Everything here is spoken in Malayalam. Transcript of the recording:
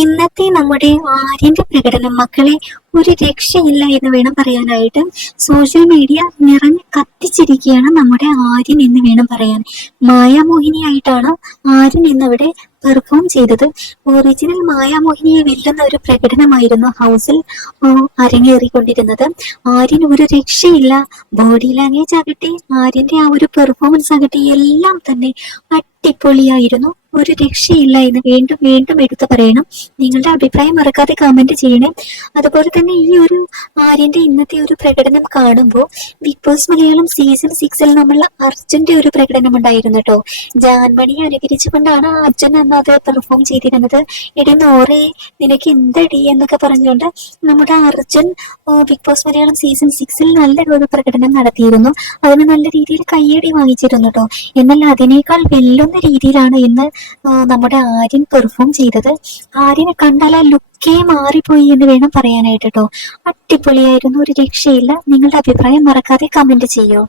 ഇന്നത്തെ നമ്മുടെ ആര്യന്റെ പ്രകടനം മക്കളെ ഒരു രക്ഷയില്ല എന്ന് വേണം പറയാനായിട്ട് സോഷ്യൽ മീഡിയ നിറഞ്ഞ് കത്തിച്ചിരിക്കുകയാണ് നമ്മുടെ ആര്യൻ എന്ന് വേണം പറയാൻ. മായാമോഹിനിയായിട്ടാണ് ആര്യൻ എന്നിവിടെ പെർഫോം ചെയ്തത്. ഒറിജിനൽ മായാമോഹിനിയെ വെല്ലുന്ന ഒരു പ്രകടനമായിരുന്നു ഹൗസിൽ അരങ്ങേറിക്കൊണ്ടിരുന്നത്. ആര്യൻ ഒരു രക്ഷയില്ല. ബോഡി ലാംഗ്വേജ് ആകട്ടെ ആര്യന്റെ ആ ഒരു പെർഫോമൻസ് ആകട്ടെ എല്ലാം തന്നെ അടിപൊളിയായിരുന്നു. ഒരു രക്ഷയില്ല എന്ന് വീണ്ടും വീണ്ടും എടുത്തു പറയണം. നിങ്ങളുടെ അഭിപ്രായം മറക്കാതെ കമന്റ് ചെയ്യണേ. അതുപോലെ തന്നെ ഈ ഒരു ആര്യന്റെ ഇന്നത്തെ ഒരു പ്രകടനം കാണുമ്പോൾ ബിഗ് ബോസ് മലയാളം സീസൺ സിക്സിൽ നമ്മൾ അർജുന്റെ ഒരു പ്രകടനം ഉണ്ടായിരുന്നു കേട്ടോ. ജാൻമണിയെ അനുകരിച്ചുകൊണ്ടാണ് അർജുൻ അന്ന് അത് പെർഫോം ചെയ്തിരുന്നത്. എടി നോറേ നിനക്ക് എന്തടി എന്നൊക്കെ പറഞ്ഞുകൊണ്ട് നമ്മുടെ Arjun big boss Malayalam season സിക്സിൽ നല്ല ഒരു പ്രകടനം നടത്തിയിരുന്നു. അതിന് നല്ല രീതിയിൽ കയ്യടി വാങ്ങിച്ചിരുന്നു കേട്ടോ. എന്നാൽ അതിനേക്കാൾ വെല്ലുന്ന രീതിയിലാണ് ഇന്ന് നമ്മുടെ ആര്യൻ പെർഫോം ചെയ്തത്. ആര്യനെ കണ്ടാൽ ആ ലുക്കേ മാറിപ്പോയി എന്ന് വേണം പറയാനായിട്ട് കേട്ടോ അടിപൊളിയായിരുന്നു ഒരു രക്ഷയില്ല. നിങ്ങളുടെ അഭിപ്രായം മറക്കാതെ കമന്റ് ചെയ്യോ?